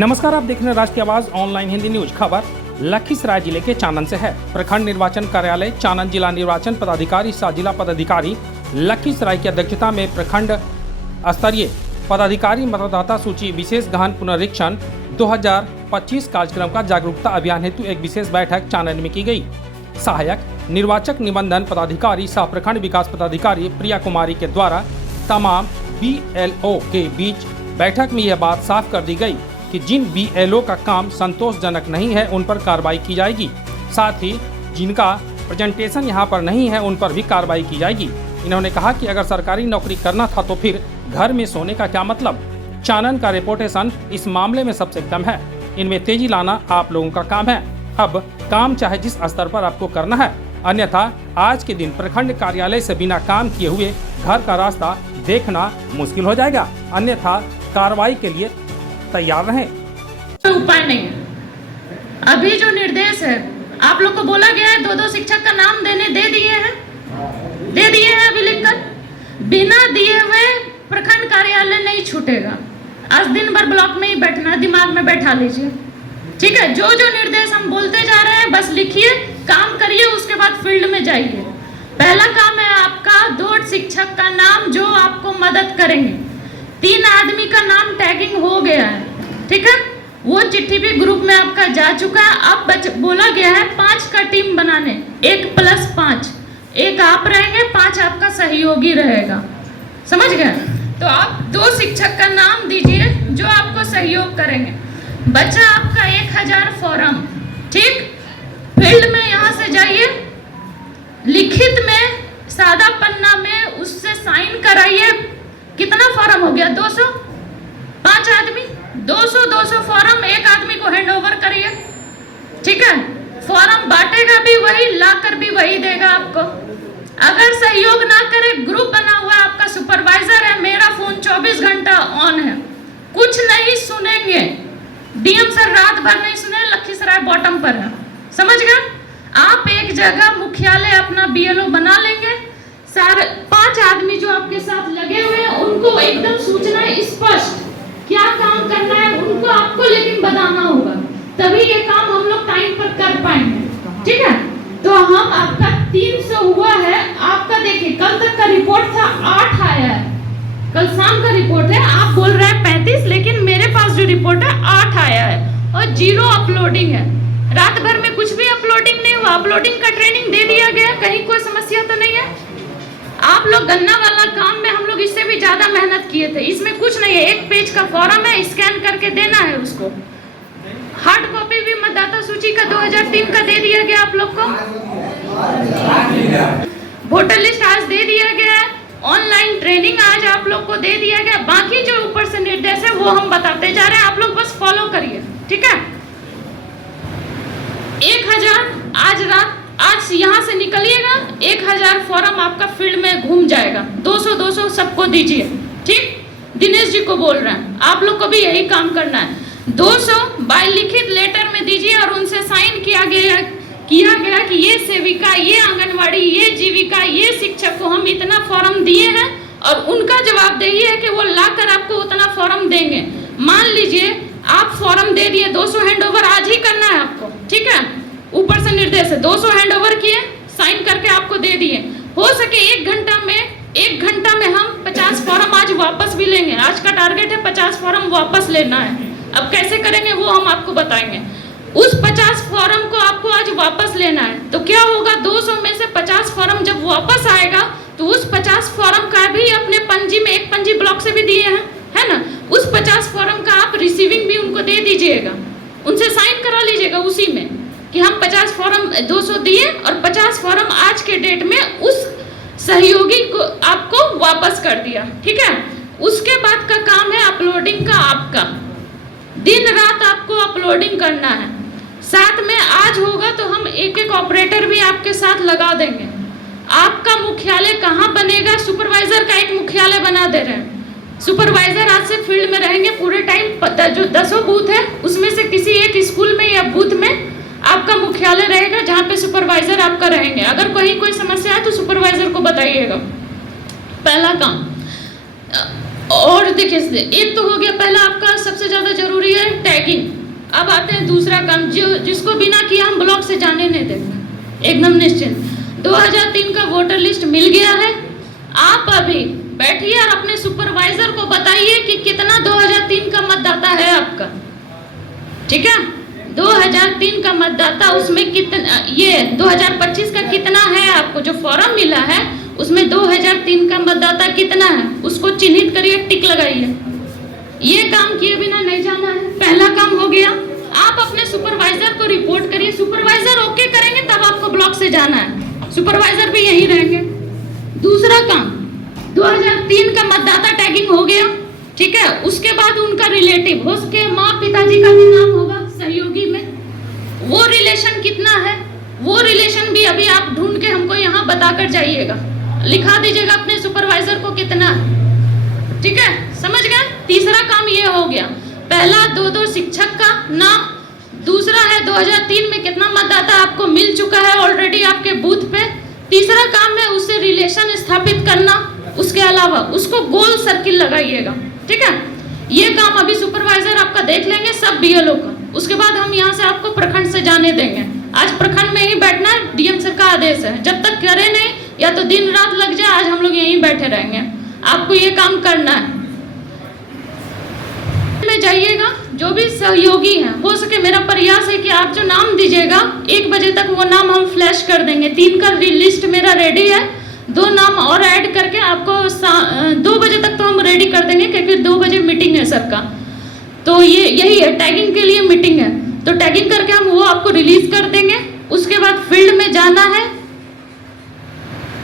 नमस्कार, आप देख रहे हैं राष्ट्रीय आवाज ऑनलाइन हिंदी न्यूज। खबर लखीसराय जिले के चानन से है। प्रखंड निर्वाचन कार्यालय चानन जिला निर्वाचन पदाधिकारी सह जिला पदाधिकारी लखीसराय की अध्यक्षता में प्रखंड स्तरीय पदाधिकारी मतदाता सूची विशेष गहन पुनरीक्षण 2025 कार्यक्रम का जागरूकता अभियान हेतु एक विशेष बैठक चानन में की गई। सहायक निर्वाचक निबंधन पदाधिकारी सह प्रखंड विकास पदाधिकारी प्रिया कुमारी के द्वारा तमाम BLO के बीच बैठक में यह बात साफ कर दी गई कि जिन BLO का काम संतोषजनक नहीं है उन पर कार्रवाई की जाएगी। साथ ही जिनका प्रेजेंटेशन यहां पर नहीं है उन पर भी कार्रवाई की जाएगी। इन्होंने कहा कि अगर सरकारी नौकरी करना था तो फिर घर में सोने का क्या मतलब। चानन का रेपुटेशन इस मामले में सबसे कम है। इनमें तेजी लाना आप लोगों का काम है। अब काम चाहे जिस स्तर पर आपको करना है, अन्यथा आज के दिन प्रखंड कार्यालय से बिना काम किए हुए घर का रास्ता देखना मुश्किल हो जाएगा। अन्यथा कार्रवाई के लिए तैयार रहें। उपाय नहीं है। अभी जो निर्देश है आप लोग को बोला गया है 2-2 शिक्षक का नाम दे दिए हैं अभी लिखकर। बिना दिए हुए प्रखंड कार्यालय नहीं छूटेगा। आज दिन भर ब्लॉक में ही बैठना, दिमाग में बैठा लीजिए, ठीक है। जो जो निर्देश हम बोलते जा रहे हैं बस लिखिए, काम करिए, उसके बाद फील्ड में जाइए। पहला काम है आपका 2 शिक्षक का नाम जो आपको मदद करेंगे। 3 आदमी का नाम टैगिंग हो गया है, ठीक है। वो चिट्ठी भी ग्रुप में आपका जा चुका है। अब बोला गया है 5 का टीम बनाने, 1+5, 1 आप रहेंगे, 5 आपका सहयोगी रहेगा, समझ गए। तो आप 2 शिक्षक का नाम दीजिए जो आपको सहयोग करेंगे। बच्चा आपका 1000 फॉर्म, ठीक। फील्ड में यहाँ से जाइए, लिखित में सादा पन्ना में उससे साइन कराइए। कितना फॉर्म हो गया? 200। 5 आदमी 200 फॉर्म 1 आदमी को हैंड ओवर करिए, ठीक है। फॉर्म बांटेगा भी वही, लाकर भी वही देगा आपको। अगर सहयोग ना करे, ग्रुप बना हुआ है, आपका सुपरवाइजर है, मेरा फोन 24 घंटा ऑन है, कुछ नहीं सुनेंगे। DM सर रात भर नहीं सुने, लखीसराय बॉटम पर है, समझ गए। आप एक जगह मुख्यालय अपना BLO बना लेंगे। सारे 5 आदमी जो आपके साथ लगे हुए हैं उनको एकदम सूचना स्पष्ट क्या काम करना है उनको आपको लेकिन बताना होगा, तभी ये काम हम लोग टाइम पर कर पाएंगे, ठीक है। तो हम आपका 300 हुआ है। आपका देखिए कल तक का रिपोर्ट था 8 आया है, कल शाम का रिपोर्ट है। आप बोल रहे हैं 35, लेकिन मेरे पास जो रिपोर्ट है 8 आया है और 0 अपलोडिंग है। रात भर में कुछ भी अपलोडिंग नहीं हुआ। अपलोडिंग का ट्रेनिंग दे दिया गया, कहीं कोई समस्या तो नहीं है। आप लोग गन्ना वाला काम में हम लोग इससे भी ज्यादा मेहनत किए थे। इसमें कुछ नहीं है, 1 पेज का फॉर्म है, स्कैन करके देना है उसको। हार्ड कॉपी भी मतदाता सूची का 2003 का दे दिया गया आप लोग को। वोटर लिस्ट आज दे दिया गया है। ऑनलाइन ट्रेनिंग आज आप लोग को दे दिया गया। बाकी जो ऊपर से निर्देश है वो हम बताते जा रहे हैं, आप लोग बस फॉलो करिए, ठीक है। 1000 आज यहाँ से निकलिएगा, 1000 फॉर्म आपका फील्ड में घूम जाएगा। 200 सबको दीजिए, ठीक। दिनेश जी को बोल रहे हैं, आप लोग को भी यही काम करना है। 200 बाय लिखित लेटर में दीजिए और उनसे साइन किया गया कि ये सेविका, ये आंगनवाड़ी, ये जीविका, ये शिक्षक को हम इतना फॉर्म दिए हैं और उनका जवाबदेही है कि वो लाकर आपको उतना फॉर्म देंगे। मान लीजिए आप फॉर्म दे दिए, 200 हैंड ओवर आज ही करना है आपको, ठीक है। ऊपर से निर्देश है, 200 हैंड ओवर किए, साइन करके आपको दे दिए। हो सके 1 घंटा में हम 50 फॉर्म आज वापस भी लेंगे। आज का टारगेट है 50 फॉर्म वापस लेना है। अब कैसे करेंगे वो हम आपको बताएंगे। उस 50 फॉर्म को आपको आज वापस लेना है। तो क्या होगा, 200 में से 50 फॉर्म जब वापस आएगा तो उस 50 फॉर्म का भी अपने पंजी में, एक पंजी ब्लॉक से भी दिए हैं, है ना। उस 50 फॉर्म का आप रिसीविंग भी उनको दे दीजिएगा, उनसे साइन करा लीजिएगा उसी में कि हम 50 फॉर्म 200 दिए और 50 फॉर्म आज के डेट में उस सहयोगी को आपको वापस कर दिया, ठीक है। उसके बाद का काम है अपलोडिंग का। आपका दिन रात आपको अपलोडिंग करना है। साथ में आज होगा तो हम एक ऑपरेटर भी आपके साथ लगा देंगे। आपका मुख्यालय कहाँ बनेगा? सुपरवाइजर का एक मुख्यालय बना दे रहे हैं। सुपरवाइजर आज से फील्ड में रहेंगे पूरे टाइम। जो 10 बूथ है उसमें से किसी एक स्कूल में या बूथ में आपका मुख्यालय रहेगा जहाँ पे सुपरवाइजर आपका रहेंगे। अगर कोई समस्या है तो सुपरवाइजर को बताइएगा। पहला काम। और देखिए, एक तो हो गया, पहला आपका सबसे ज्यादा जरूरी है टैगिंग। अब आते हैं दूसरा काम, जिसको बिना किया हम ब्लॉक से जाने नहीं देंगे, एकदम निश्चिंत। 2003 का वोटर लिस्ट मिल गया है। आप अभी बैठिए और अपने सुपरवाइजर को बताइए कि कितना 2003 का मतदाता है आपका, ठीक है। 2003 का मतदाता, उसमें कितना, ये 2025 का कितना है आपको जो फॉर्म मिला है उसमें 2003 का मतदाता कितना है, उसको चिन्हित करिए, टिक लगाइए। ये काम किए बिना नहीं जाना है, पहला काम हो गया। आप अपने सुपरवाइजर को रिपोर्ट करिए, सुपरवाइजर ओके करेंगे तब आपको ब्लॉक से जाना है, सुपरवाइजर भी यहीं रहेंगे। दूसरा काम, 2003 का मतदाता टैगिंग हो गया, ठीक है। उसके बाद उनका रिलेटिव, हो सके माँ पिताजी का भी नाम होगा सहयोगी में, वो रिलेशन कितना है, वो रिलेशन भी अभी आप ढूंढ के हमको यहाँ बताकर जाइएगा, लिखा दीजिएगा अपने सुपरवाइजर को कितना है, ठीक है, समझ गए। तीसरा काम ये हो गया, पहला 2 शिक्षक का नाम, दूसरा है 2003 में कितना मतदाता आपको मिल चुका है ऑलरेडी आपके बूथ पे। तीसरा काम है उससे रिलेशन स्थापित करना, उसके अलावा उसको गोल सर्किल लगाइएगा, ठीक है। ये काम अभी सुपरवाइजर आपका देख लेंगे, सब बीएलओ का। उसके बाद हम यहाँ से आपको प्रखंड से जाने देंगे। आज प्रखंड में ही बैठना है, डीएम सर का आदेश है, जब तक करे नहीं या तो दिन रात लग जाए, आज हम लोग यहीं बैठे रहेंगे, आपको ये काम करना है। में जाइएगा, जो भी सहयोगी हैं, हो सके मेरा प्रयास है कि आप जो नाम दीजिएगा 1 बजे तक वो नाम हम फ्लैश कर देंगे। 3 का लिस्ट मेरा रेडी है, 2 नाम और ऐड करके आपको 2 बजे तक तो हम रेडी कर देंगे, क्योंकि 2 बजे मीटिंग है सबका। तो ये यही है, टैगिंग के लिए मीटिंग है, तो टैगिंग करके हम वो आपको रिलीज कर देंगे। उसके बाद फील्ड में जाना है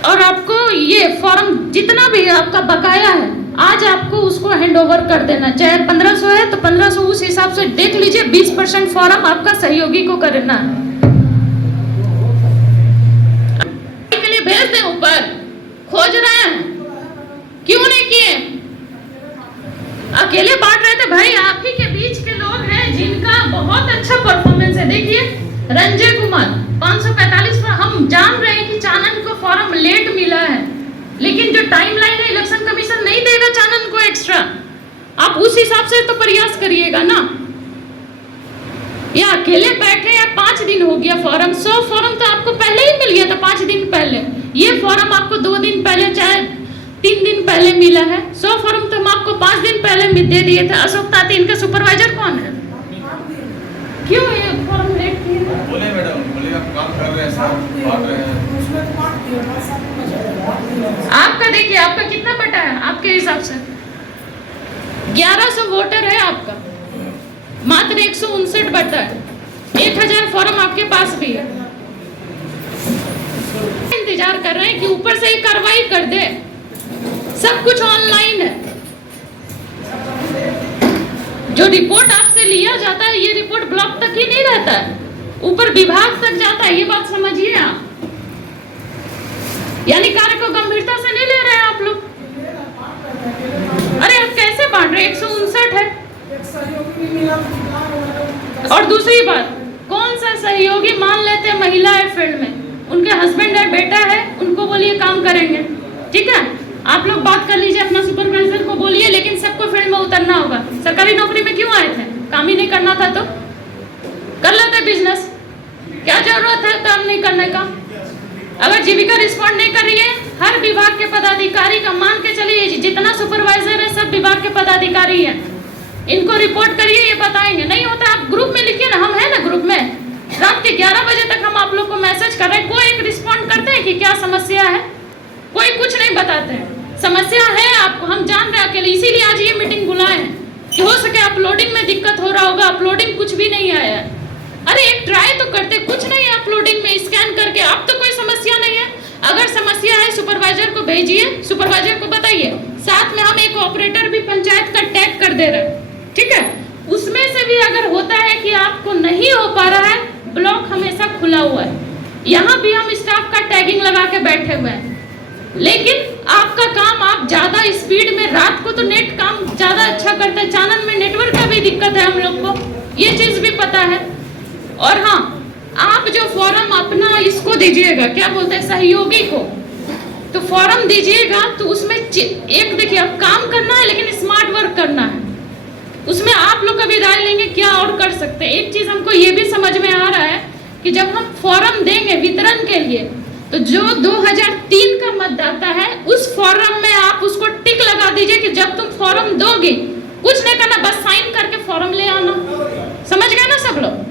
और आपको ये फॉर्म जितना भी आपका बकाया है आज आपको उसको हैंड ओवर कर देना, चाहे 1500 है तो 1500 उस हिसाब से देख लीजिए। 20% फॉर्म आपका सहयोगी को करना है, के लिए भेज दें, ऊपर खोज रहे हैं, क्यों नहीं किए, अकेले बांट रहे थे भाई। आप ही के बीच के लोग हैं जिनका बहुत अच्छा परफॉर्मेंस है। देखिए रंजय कुमार 545 पर, हम जान रहे हैं कि चानन को फॉर्म लेट मिला है, लेकिन जो टाइमलाइन है इलेक्शन कमीशन नहीं देगा चानन को एक्स्ट्रा, आप उस हिसाब से तो प्रयास करिएगा ना। या अकेले बैठे या 5 दिन हो गया फॉर्म, 100 फॉर्म तो आपको पहले ही मिल गया था 5 दिन पहले, ये फॉर्म आपको 2 दिन पहले चाहे 3 दिन पहले मिला है। 100 फॉर्म तो हम आपको 5 दिन पहले दे दिए थे। अशोक ताती इनका सुपरवाइजर कौन है, क्यों ये फॉर्म लेट किए? बोले मैडम, बोले आप काम कर रहे हैं, साहब बात रहे हैं। आपका देखिए, आपका कितना बटा है आपके हिसाब से? 1100 वोटर है आपका, मात्र 159 बटा है, 1000 फॉर्म आपके पास भी है। इंतजार कर रहे हैं कि ऊपर से ही कार्रवाई कर दे, सब कुछ ऑनलाइन है। जो रिपोर्ट आपसे लिया जाता है ये रिपोर्ट ब्लॉक तक ही नहीं रहता है, ऊपर विभाग तक जाता है, ये बात समझिए आप। यानी कार्य को गंभीरता से नहीं ले रहे हैं आप लोग। अरे आप कैसे बांट रहे, 159 है। और दूसरी बात, कौन सा सहयोगी मान लेते हैं महिला है फील्ड में, उनके हस्बैंड है, बेटा है, उनको बोलिए काम करेंगे, ठीक है। आप लोग बात कर लीजिए, अपना सुपरवाइजर को बोलिए, लेकिन सबको फील्ड में उतरना होगा। सरकारी नौकरी में क्यों आए थे, काम ही नहीं करना था तो कर लेते बिजनेस, क्या जरूरत है काम नहीं करने का। अगर जीविका रिस्पॉन्ड नहीं कर रही है, हर विभाग के पदाधिकारी का मान के चलिए, जितना सुपरवाइजर है सब विभाग के पदाधिकारी हैं, इनको रिपोर्ट करिए, ये बताएंगे। नहीं होता आप ग्रुप में लिखिए ना, हम है ना ग्रुप में, रात के 11 बजे तक हम आप लोग को मैसेज कर रहे हैं, कोई एक रिस्पॉन्ड करते हैं कि क्या समस्या है, कोई कुछ नहीं बताते हैं। समस्या है आपको, हम जान रहे हैं अकेले, इसीलिए आज ये मीटिंग बुलाए हैं कि हो सके अपलोडिंग में दिक्कत हो रहा होगा, अपलोडिंग कुछ भी नहीं आया है। अरे एक ट्राई तो करते, कुछ नहीं है अपलोडिंग में, स्कैन करके, अब तो कोई समस्या नहीं है। अगर समस्या है सुपरवाइजर को भेजिए, सुपरवाइजर को बताइए, साथ में हम एक ऑपरेटर भी पंचायत का टैग कर दे रहे हैं, ठीक है। उसमें से भी अगर होता है कि आपको नहीं हो पा रहा है, ब्लॉक हमेशा खुला हुआ है, यहाँ भी हम स्टाफ का टैगिंग लगा के बैठे हुए हैं। लेकिन आपका काम, आप ज्यादा स्पीड में, रात को तो नेट काम ज्यादा अच्छा करता है, चानन में नेटवर्क का भी दिक्कत है हम लोग को, ये चीज भी पता है। और हाँ, आप जो फॉर्म अपना इसको दीजिएगा, क्या बोलते हैं, सहयोगी को, तो फॉर्म दीजिएगा तो उसमें एक देखिए, अब काम करना है लेकिन स्मार्ट वर्क करना है, उसमें आप लोग का भी राय लेंगे क्या और कर सकते हैं। एक चीज हमको ये भी समझ में आ रहा है कि जब हम फॉर्म देंगे वितरण के लिए, तो जो 2003 का मतदाता है उस फॉर्म में आप उसको टिक लगा दीजिए कि जब तुम फॉर्म दोगे कुछ नहीं करना, बस साइन करके फॉर्म ले आना। समझ गए ना सब लोग?